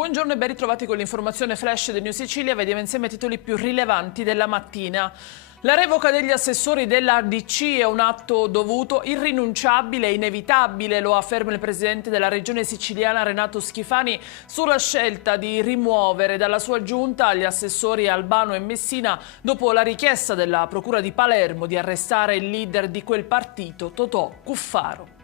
Buongiorno e ben ritrovati con l'informazione flash del New Sicilia. Vediamo insieme i titoli più rilevanti della mattina. La revoca degli assessori dell'ADC è un atto dovuto, irrinunciabile e inevitabile, lo afferma il presidente della regione siciliana Renato Schifani sulla scelta di rimuovere dalla sua giunta gli assessori Albano e Messina dopo la richiesta della procura di Palermo di arrestare il leader di quel partito, Totò Cuffaro.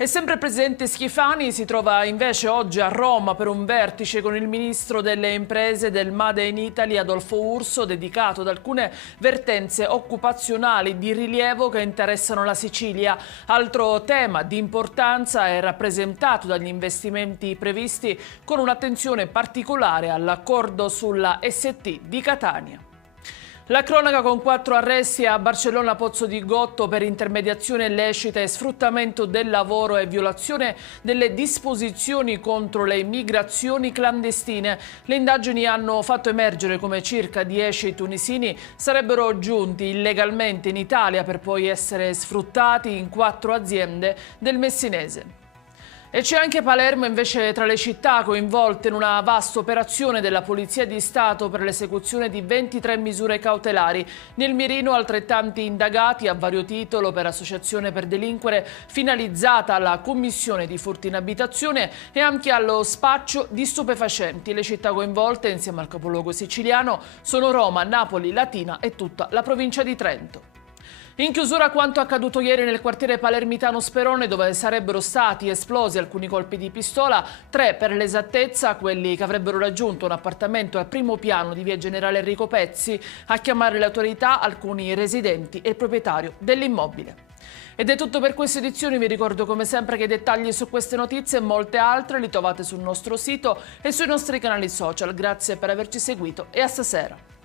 E sempre il presidente Schifani si trova invece oggi a Roma per un vertice con il ministro delle imprese del Made in Italy Adolfo Urso, dedicato ad alcune vertenze occupazionali di rilievo che interessano la Sicilia. Altro tema di importanza è rappresentato dagli investimenti previsti con un'attenzione particolare all'accordo sulla ST di Catania. La cronaca con 4 arresti a Barcellona Pozzo di Gotto per intermediazione illecita e sfruttamento del lavoro e violazione delle disposizioni contro le migrazioni clandestine. Le indagini hanno fatto emergere come circa 10 tunisini sarebbero giunti illegalmente in Italia per poi essere sfruttati in 4 aziende del Messinese. E c'è anche Palermo invece tra le città coinvolte in una vasta operazione della Polizia di Stato per l'esecuzione di 23 misure cautelari. Nel mirino altrettanti indagati a vario titolo per associazione per delinquere finalizzata alla commissione di furti in abitazione e anche allo spaccio di stupefacenti. Le città coinvolte insieme al capoluogo siciliano sono Roma, Napoli, Latina e tutta la provincia di Trento. In chiusura quanto accaduto ieri nel quartiere palermitano Sperone, dove sarebbero stati esplosi alcuni colpi di pistola, 3 per l'esattezza, quelli che avrebbero raggiunto un appartamento al primo piano di via Generale Enrico Pezzi. A chiamare le autorità alcuni residenti e il proprietario dell'immobile. Ed è tutto per questa edizione. Vi ricordo come sempre che i dettagli su queste notizie e molte altre li trovate sul nostro sito e sui nostri canali social. Grazie per averci seguito e a stasera.